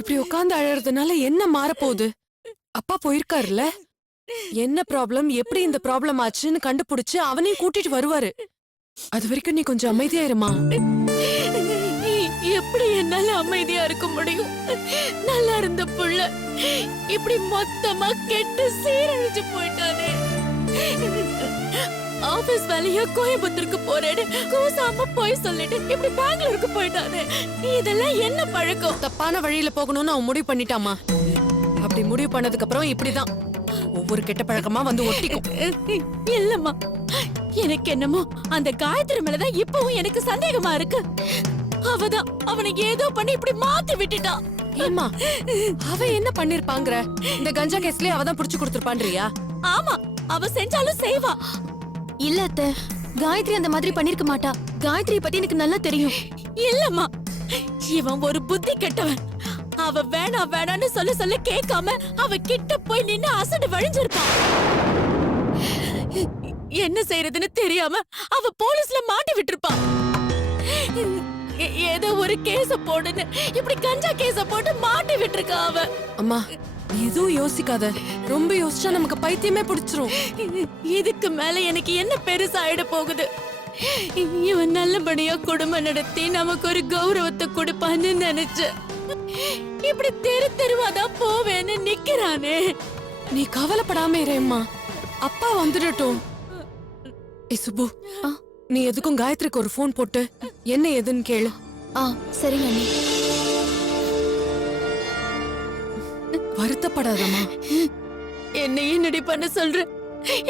இப்படி உட்கார்ந்து அழறதுனால என்ன மாறப்போகுது? அப்பா போயிருக்காருல்ல, என்ன ப்ராப்ளம், எப்படி இந்த ப்ராப்ளம் ஆச்சுன்னு கண்டுபிடிச்சு அவனையும் கூட்டிட்டு வருவாரு. அது வரைக்கும் நீ கொஞ்சம் அமைதியா இருமா. எப்படி என்னால அமைதியா இருக்க முடியும்? நல்லா இருந்த புள்ள இப்படி மொத்தமா கெட்டு சீரழிஞ்சு போயிட்டானே. ஆபீஸ் வேலையா கோயம்புத்தூருக்கு போறேன்னு கூசாம போய் சொல்லிட்டு இப்படி பெங்களூருக்கு போயிட்டானே. இதெல்லாம் என்ன பழக்கம்? தப்பான வழியில போகணும்னு அவன் முடிவு பண்ணிட்டாமா. அப்படி முடிவு பண்ணதுக்கு அப்புறம் இப்படிதான் ஒவ்வொரு கெட்ட பழக்கமா வந்து ஒட்டிக்கும். இல்லம்மா, எனக்கு என்னமோ அந்த காயத்ரி மேலதான் இப்பவும் எனக்கு சந்தேகமா இருக்கு. அவதான் அவனை ஏதோ பண்ணி இப்படி மாத்தி விட்டுட்டான். ஏமா, அவ என்ன பண்ணிருப்பாங்கற? இந்த கஞ்சா கேஸ்லயே அவதான் புடிச்சு கொடுத்திருப்பான்றியா? ஆமா, அவ செஞ்சாலும் செய்வா. இல்ல அத்தை, காயத்ரி அந்த மாதிரி பண்ணிருக்க மாட்டா. காயத்ரி பத்தி எனக்கு நல்லா தெரியும். இல்லம்மா, இவன் ஒரு புத்தி கெட்டவன். அவ வேணா வேணான்னு சொல்ல கேட்காம அவ கிட்ட போய் நின்னு அசடு வழிஞ்சிருக்கான். என்ன செய்யறதுன்னு தெரியாம அவ போலீஸ்ல மாட்டி விட்டுருப்பான். ஏதோ ஒரு கேஸ போடுன்னு இப்படி கஞ்சா கேஸ போட்டு மாட்டி விட்டுருக்கா அவ. அம்மா, எதுவும் யோசிக்காத. ரொம்ப யோசிச்சா நமக்கு பைத்தியமே பிடிச்சிரும். இதுக்கு மேல எனக்கு என்ன பெருசா ஆயிட போகுது? இவன் நல்லபடியா குடும்பம் நடத்தி நமக்கு ஒரு கௌரவத்தை கொடுப்பான்னு நினைச்சேன். இப்படி தெருவாதான் போவேன்னு நிக்கிறானே. நீ கவலைப்படாம இரும்மா, அப்பா வந்துடட்டும். சுப்பு, நீ எதுக்கும் காயத்ரிக்கு ஒரு போன் போட்டு என்ன ஏதுன்னு கேளு. சரிங்க அண்ணி. வருத்தப்படாதம்மா. என்ன என்னடி பண்ண சொல்ற?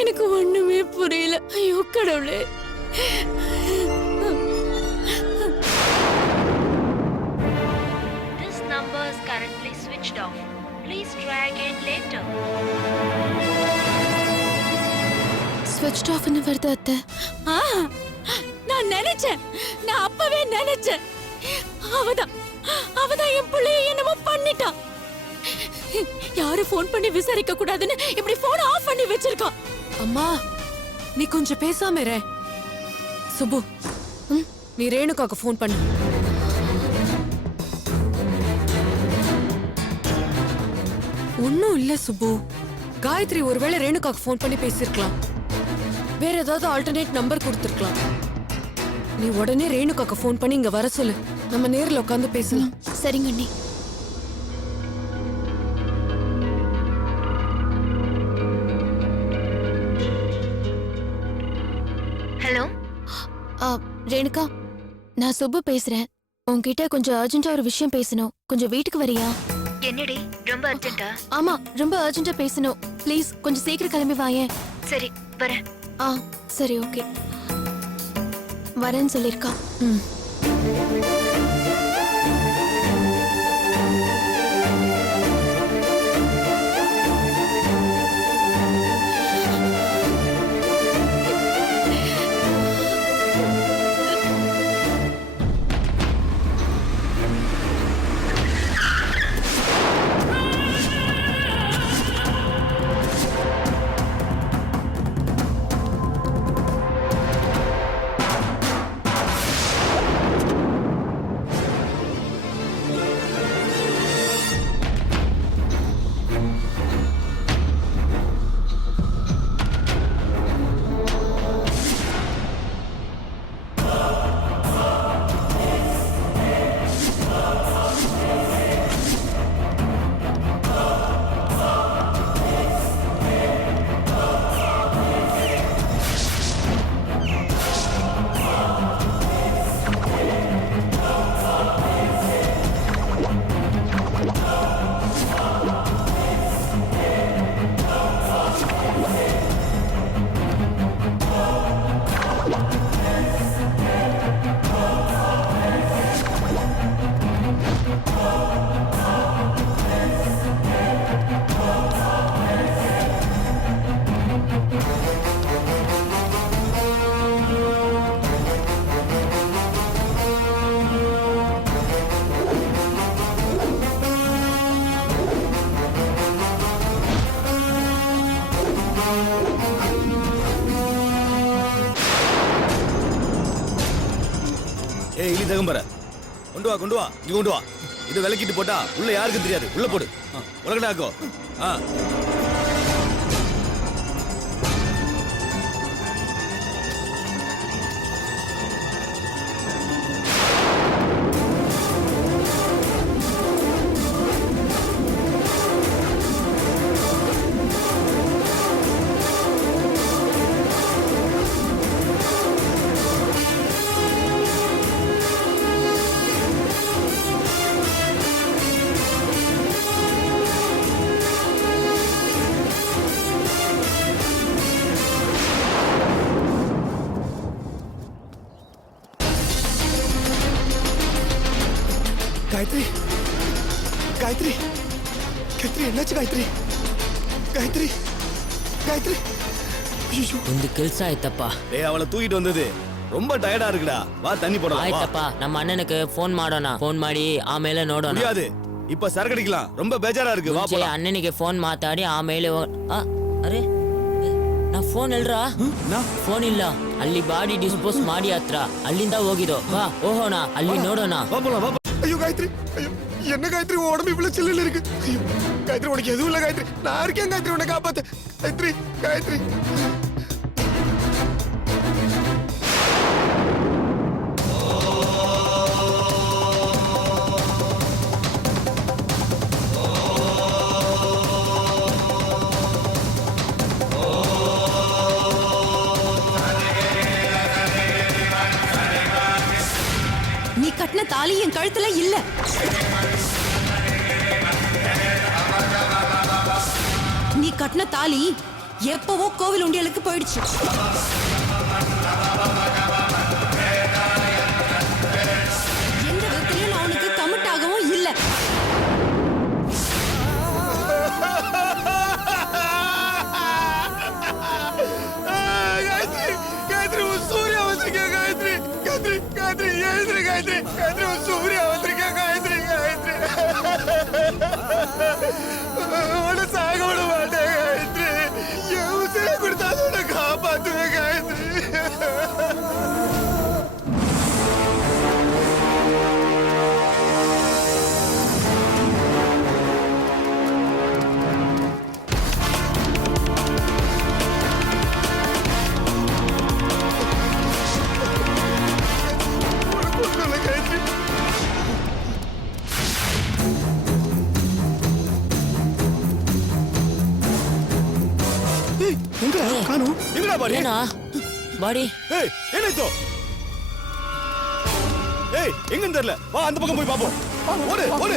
எனக்கு ஒண்ணுமே புரியல. ஐயோ கடவுளே. This number is currently switched off. Please try again later. ஸ்விட்ச் ஆஃப்னு வருது அத்தை. நான் நினைச்சேன், நான் அப்பவே நினைச்சேன். அவதான் என் பிள்ளைய என்னமோ பண்ணிட்டான். யாரும் போன் பண்ணி விசாரிக்க கூடாதுன்னு இப்படி போன் ஆஃப் பண்ணி வச்சிருக்கான். அம்மா, நீ கொஞ்சம் பேசாம இரு. சுப்பு, நீ ரேணுகாக்கு போன் பண்ணு. ஒன்னும் இல்ல சுப்பு, காயத்ரி ஒருவேளை ரேணுகாக்கு போன் பண்ணி பேசிருக்கலாம். வேற ஏதாவது ஆல்டர்னேட் நம்பர் கொடுத்திருக்கலாம். நீ உடனே ரேணுகாக்கு போன் பண்ணி இங்க வர சொல்லு. நம்ம நேர்ல உட்கார்ந்து பேசலாம். சரிங்க அண்ணி. ஹலோ, ரேணுகா, நான் சுப்பு பேசுறேன். உன்கிட்ட கொஞ்சம் அர்ஜென்ட்டா ஒரு விஷயம் பேசணும். கொஞ்சம் வீட்டுக்கு வரியா? என்னடி ரொம்ப அர்ஜென்ட்டா? ஆமா, ரொம்ப அர்ஜென்ட்டா பேசணும். ப்ளீஸ் கொஞ்சம் சீக்கிரம் கிளம்பி வாயேன். சரி வரேன். சரி, ஓகே. வரேன்னு சொல்லிருக்கா. ஏய் இலி தகம்பர கொண்டு வா இங்க கொண்டு வா. இது விளக்கிட்டு போட்டா உள்ள யாருக்கும் தெரியாது. உள்ள போடு. உலகடாக்கோ. காயத்ரி காயத்ரி காயத்ரி என்னாச்சு காயத்ரி காயத்ரி காயத்ரி ஐயோ ಒಂದು ಕೆಲಸ ಆಯ್ತಪ್ಪ. டேய் அவளை தூக்கிட்டு வந்தது ரொம்ப டயர்டா இருக்குடா. வா தண்ணி போடலாம். வா. ಆಯ್ತಪ್ಪ ನಮ್ಮ ಅಣ್ಣನಿಗೆ ಫೋನ್ ಮಾಡೋಣ. ಫೋನ್ ಮಾಡಿ ಆಮೇಲೆ ನೋಡೋಣ. முடியாது. இப்ப சரக்கடிக்கலாம். ரொம்ப ಬೇಜಾரா இருக்கு. வா ಮುಂಚೆ போலாம். ಅಣ್ಣನಿಗೆ ಫೋನ್ ಮಾತಾಡಿ ಆಮೇಲೆ ಅರೆ ನಾ ಫೋನ್ ಎಲ್ರಾ ಫೋನ್ ಇಲ್ಲ. ಅಲ್ಲಿ ಬಾಡಿ ಡಿಸ್ಪೋಸ್ ಮಾಡಿ ಹತ್ರ ಅಲ್ಲಿಂದ ಹೋಗಿದ್ದು. ಬಾ ಹೋಗೋಣ ಅಲ್ಲಿ ನೋಡೋಣ. வா போலாம். வா போலாம். ஐயோ காயத்ரி ஐயோ என்ன காயத்ரி உடம்பு இவ்வளவு சில்லுன்னு இருக்கு ஐயோ காயத்ரி உனக்கு எதுவும் இல்ல காயத்ரி நான் இருக்கேன் காயத்ரி உன்னை காப்பாத்து காயத்ரி காயத்ரி நீ கட்டின தாலி என் கழுத்துல இல்ல. நீ கட்டின தாலி எப்பவோ கோவில் உண்டியலுக்கு போயிடுச்சு. எந்த விதத்திலையும் நான் உனக்கு கமிட் ஆகவும் இல்ல. காயத்ரி காயத்ரி உன் சூர்யா வந்திருக்கேன் காயத்ரி காயத்ரி காயத்ரி எழுந்திரு காயத்ரி காயத்ரி உன் சூர்யா வந்திருக்கேன் காயத்ரி காயத்ரி உன்னை சாக விட மாட்டேன் காயத்ரி என் உசிரை கொடுத்தாலும் உன்னை காப்பாத்துவேன் காயத்ரி எங்கடா பாடி? ಏನಾ ಬಾಡಿ ஏய் ஏனாய்தோ? ஏய் எங்கன்னு தெரியல. வா அந்த பக்கம் போய் பாப்போம். ஓடு ஓடு.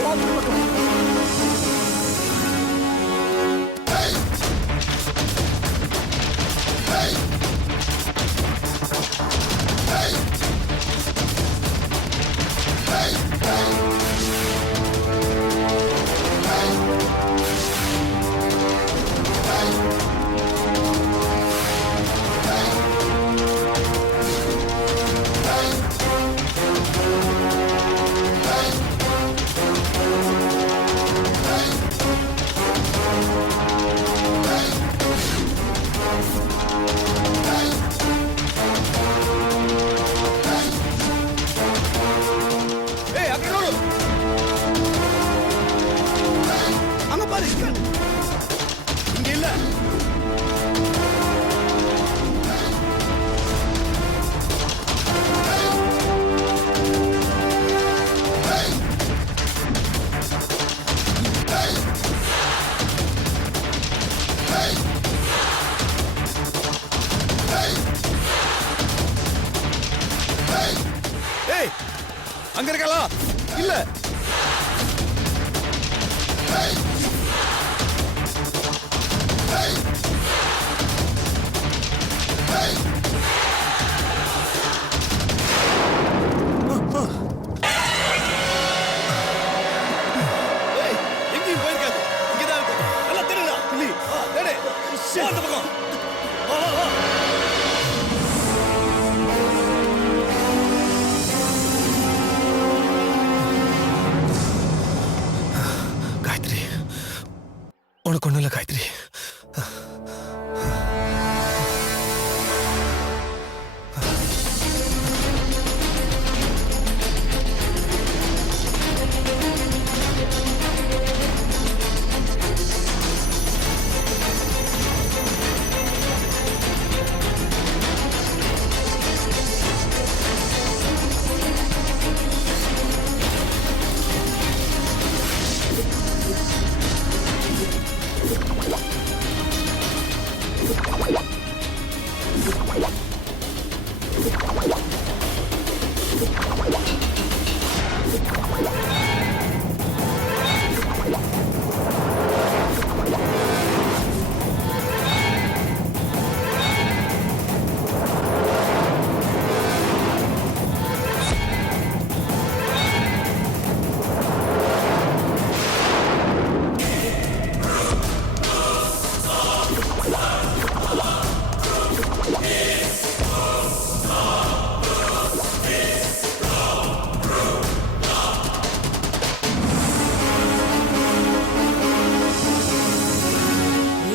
ஏய் அங்க நோடு. அங்க பாரு. இங்க இல்ல. ஏய் அங்க இருக்கலா? இல்ல. ஏய் எங்கேயும் போயிருக்காது. இங்கதான் இருக்கு. நல்லா தேடுடா. இல்லி. தேடு. போ அந்த பக்கம். வா வா வா. காயத்ரி உனக்கு ஒண்ணும் இல்ல காயத்ரி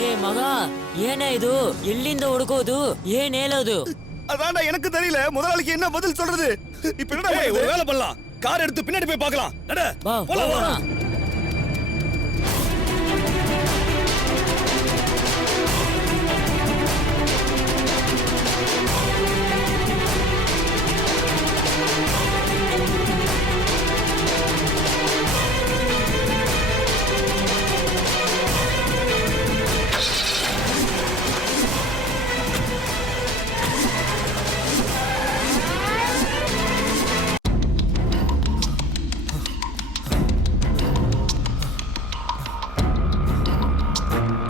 ಏ ಮಗ ಏನೇ ಇದು ಎಲ್ಲಿಂದ ಹುಡುಕೋದು ಏನ್ ಹೇಳೋದು அதான்டா எனக்கு தெரியல முதலாளிக்கு என்ன பதில் சொல்றது இப்ப என்னடா ஒரு வேலை பண்ணலாம் கார் எடுத்து பின்னாடி போய் பார்க்கலாம் நட வா போலாம் வா போலாம்.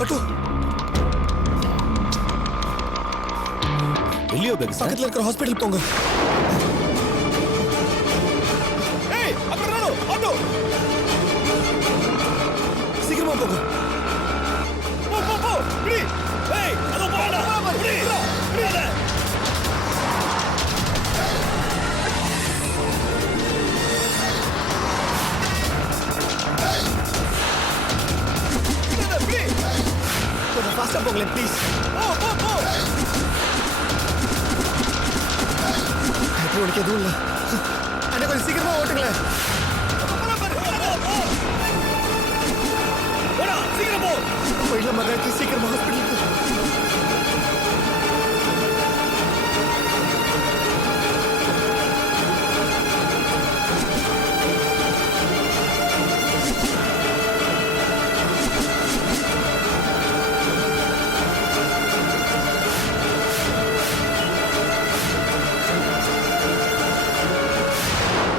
ஆட்டோ வெளியே பேக் பக்கத்துல இருக்கிற ஹாஸ்பிடல் போங்க. ஏய் அப்புறம் ஆட்டோ சீக்கிரமா போங்க. போ போ போ பிடி ஏய் அதோ போடா பிடி பிடி கொஞ்சம் ஃபாஸ்டா போங்களேன் ப்ளீஸ். போ போ போ காயத்ரி உனக்கு எதுவும் இல்லை. அண்ணா கொஞ்சம் சீக்கிரமா ஓட்டுங்களேன். போடா சீக்கிரம் போ போயிடலாமா காயத்ரி? சீக்கிரமா ஹாஸ்பிட்டலுக்கு.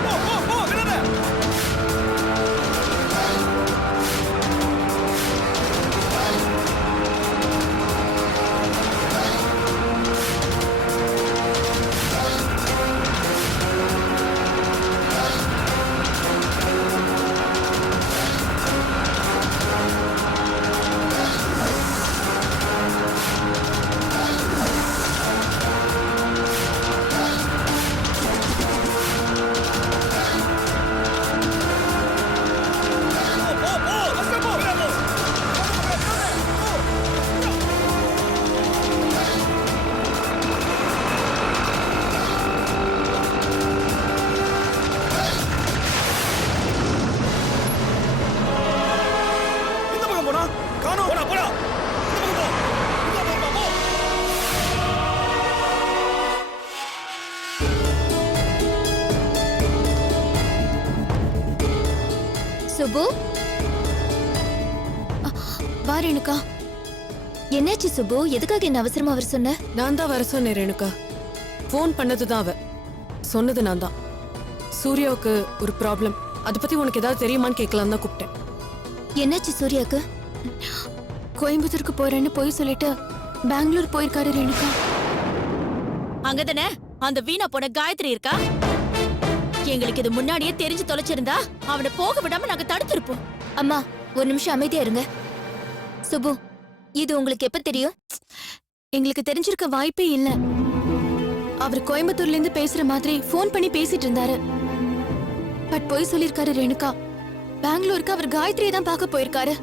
போ போ போ விடாத போ போ போ போ விடாத இந்த பக்கம் போனா காணோம் போடா போடா இந்த பக்கம் போ இந்த பக்கம் போ சுபு வா ரேணுகா. என்னாச்சு சுபு? எதுக்காக என்ன அவசரமா வர சொன்ன? நான் தான் வர சொன்னேன் ரேணுகா. ஃபோன் பண்ணது தான் அவ. சொன்னது நான் தான். சூர்யாவுக்கு ஒரு ப்ராப்ளம். அதை பத்தி உனக்கு ஏதாவது தெரியுமான்னு கேட்கலாம் தான் கூப்பிட்டேன். என்னாச்சு சூர்யாக்கு? கோயம்புத்தூருக்கு போறேன்னு போய் சொல்லிட்டு பெங்களூர் போயிருக்காரு ரேணுகா. அங்கதானே அந்த வீணா போன காயத்ரி இருக்கா? எங்களுக்கு இது முன்னாடியே தெரிஞ்சு தொலைச்சிருந்தா அவனை போக விடாம நாங்க தடுத்திருப்போம். அம்மா ஒரு நிமிஷம் அமைதியா இருங்க. சுபு, இது உங்களுக்கு எப்ப தெரியும்? எங்களுக்கு தெரிஞ்சிருக்க வாய்ப்பே இல்ல. அவர் கோயம்புத்தூர்ல இருந்து பேசுற மாதிரி ஃபோன் பண்ணி பேசிட்டு இருந்தாரு. பட் போய் சொல்லிருக்காரு ரேணுகா. பெங்களூருக்கு அவர் காயத்ரியை தான் பார்க்க போயிருக்காரு.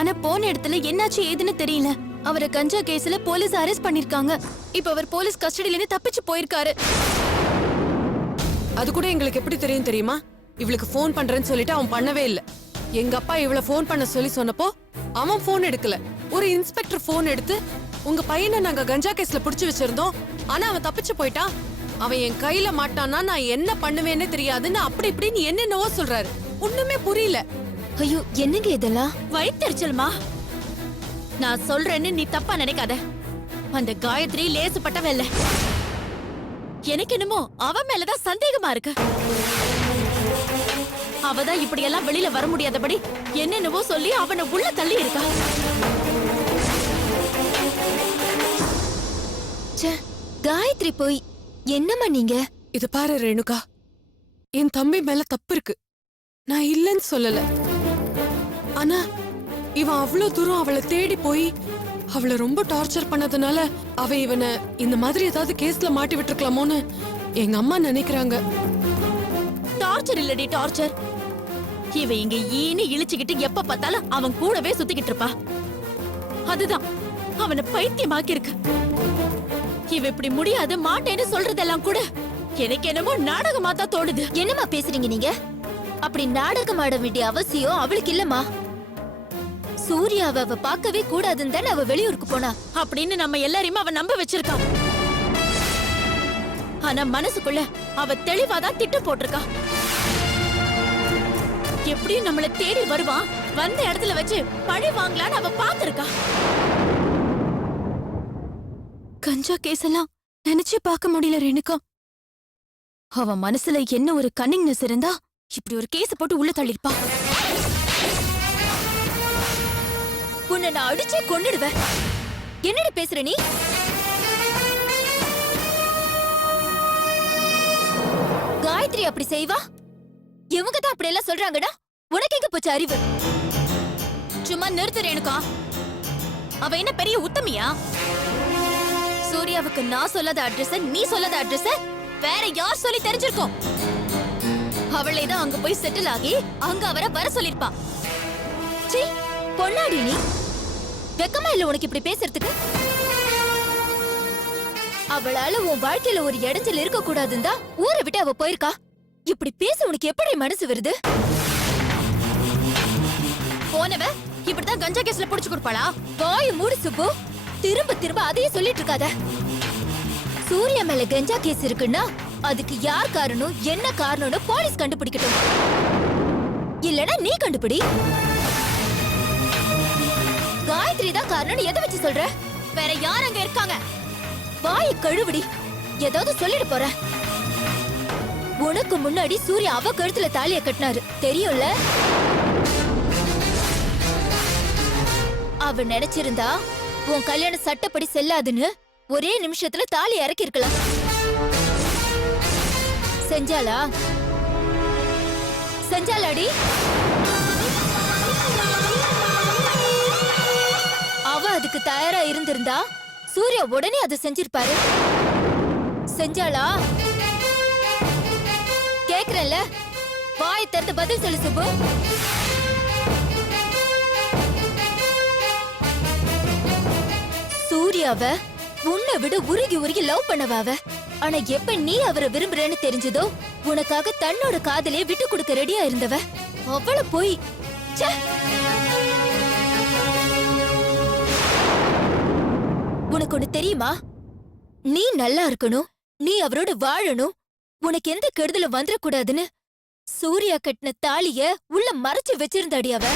ஆனா போன இடத்துல என்னாச்சு ஏதுன்னு தெரியல. அவரை கஞ்சா கேஸ்ல போலீஸ் அரெஸ்ட் பண்ணிருக்காங்க. இப்ப அவர் போலீஸ் கஸ்டடியில இருந்து தப்பிச்சு போயிருக்காரு. அது கூட எங்களுக்கு எப்படி தெரியும் தெரியுமா? இவளுக்கு ஃபோன் பண்றேன்னு சொல்லிட்டு அவன் பண்ணவே இல்ல. எங்க அப்பா இவள ஃபோன் பண்ண சொல்லி சொன்னப்போ அவன் ஃபோன் எடுக்கல. ஒரு இன்ஸ்பெக்டர் ஃபோன் எடுத்து உங்க பையனை நாங்க கஞ்சா கேஸ்ல புடிச்சு வச்சிருந்தோம், ஆனா அவன் தப்பிச்சு போயிட்டான், அவன் என் கையில மாட்டான்னா நான் என்ன பண்ணுவேன்னு தெரியாதுன்னு அப்படி இப்படின்னு என்னென்னவோ சொல்றாரு. ஒண்ணுமே புரியல. ஐயோ என்னங்க இதெல்லாம்? வயித்தெரிச்சல்மா. நான் சொல்றேன்னு நீ தப்பா நினைக்காத. அந்த காயத்ரி லேசுப்பட்டவ இல்ல. எனக்கு என்னமோ அவ மேலதான் சந்தேகமா இருக்கு. அவதான் இப்படியெல்லாம் வெளியில வர முடியாதபடி என்னென்னவோ சொல்லி அவனை உள்ள தள்ளி இருக்கா. ச்சே, காயத்ரி போய் என்னம்மா நீங்க? இது பாரு ரேணுகா, என் தம்பி மேல தப்பு இருக்கு, நான் இல்லைன்னு சொல்லல. ஆனா இவன் அவ்வளவு தூரம் அவளை தேடி போய் அவளை ரொம்ப டார்ச்சர் பண்ணதுனால அவ இவனை இந்த மாதிரி ஏதாவது கேஸ்ல மாட்டி விட்டுருக்கலாமோன்னு எங்க அம்மா நினைக்கிறாங்க. டார்ச்சர் இல்லடி டார்ச்சர். இவ இங்க ஈனி இழிச்சுக்கிட்டு எப்ப பார்த்தாலும் அவன் கூடவே சுத்திக்கிட்டு இருப்பா. அதுதான் அவனை பைத்தியமாக்கி இருக்கு. இவ இப்படி முடியாது மாட்டேன்னு சொல்றதெல்லாம் கூட எனக்கு என்னமோ நாடகமா தான் தோணுது. என்னம்மா பேசுறீங்க நீங்க? அப்படி நாடகம் ஆட வேண்டிய அவசியம் அவளுக்கு இல்லம்மா. சூர்யாவை அவ பார்க்கவே கூடாதுன்னு தானே அவ வெளியூருக்கு போனா. அப்படின்னு நம்ம எல்லாரையுமே அவ நம்ப வச்சிருக்கா. ஆனா மனசுக்குள்ள அவ தெளிவாதான் திட்டம் போட்டிருக்கா. எப்படியும் நம்மள தேடி வருவான், வந்த இடத்துல வச்சு பழி வாங்கலான்னு அவ பாத்திருக்கா. கஞ்சா கேஸ் எல்லாம் நினைச்சே பார்க்க முடியல ரேணுகா. அவ மனசுல என்ன ஒரு கன்னிங்னஸ் இருந்தா இப்படி ஒரு கேஸ் போட்டு உள்ள தள்ளிருப்பா. உன்னை நான் அடிச்சே கொன்னுடுவேன். என்னடி பேசுற நீ? காயத்ரி அப்படி செய்வா? இவங்க தான் அப்படி எல்லாம் சொல்றாங்கடா. உனக்கு எங்க போச்சு அறிவு? சும்மா நிறுத்து ரேணுகா. அவ என்ன பெரிய உத்தமியா? சூர்யாவுக்கு நான் சொல்லாத அட்ரஸ், நீ சொல்லாத அட்ரஸ் வேற யார் சொல்லி தெரிஞ்சிருக்கும்? அவளே தான் அங்க போய் செட்டில் ஆகி அங்க அவரை வர சொல்லிருப்பா. சீ, பொண்ணாடி நீ. வெக்கமா இல்ல உனக்கு இப்படி பேசுறதுக்கு? அவளால உன் வாழ்க்கையில ஒரு இடைஞ்சல் இருக்க கூடாதுன்னு தான் ஊரை விட்டு அவ போயிருக்கா. இப்படி பேச உனக்கு எப்படி மனசு வருது? போனவ இப்படிதான் கஞ்சா கேஸ்ல புடிச்சு கொடுப்பாளா? வாய மூடு சுப்பு. திரும்ப திரும்ப அதையே சொல்லிட்டு இருக்காத. சூர்யா மேல கஞ்சா கேஸ் இருக்குன்னா அதுக்கு யார் காரணம், என்ன காரணம்னு போலீஸ் கண்டுபிடிக்கட்டும். இல்லனா நீ கண்டுபிடி. காயத்ரி தான் காரணம் எதை வச்சு சொல்ற? வேற யார் அங்க இருக்காங்க? வாயை கழுவுடி. ஏதாவது சொல்லிட்டு போற. உனக்கு முன்னாடி சூர்யா அவ கழுத்துல தாலிய கட்டினாரு தெரியும்ல? அவ நினைச்சிருந்தா உன் கல்யாணம் சட்டப்படி செல்லாதுன்னு ஒரே நிமிஷத்துல தாலி இறக்கி இருக்கலாம். செஞ்சாளா? செஞ்சாலாடி? அவ அதுக்கு தயாரா இருந்திருந்தா சூர்யா உடனே அதை செஞ்சிருப்பாரு. செஞ்சாளா? கேக்குறேன்ல, வாய் திறந்து பதில் சொல்லு சுப்பு. சூர்யாவ உன்னை விட உருகி உருகி லவ் பண்ணவாவ. ஆனா எப்ப நீ அவரை விரும்புறேன்னு தெரிஞ்சதோ உனக்காக தன்னோட காதலே விட்டு கொடுக்க ரெடியா இருந்தவ அவள போய் ச்சே. உனக்கு ஒண்ணு தெரியுமா? நீ நல்லா இருக்கணும், நீ அவரோட வாழணும், உனக்கு எந்த கெடுதலும் வந்துடக்கூடாதுன்னு சூர்யா கட்டின தாலிய உள்ள மறைச்சு வச்சிருந்தாடி அவ.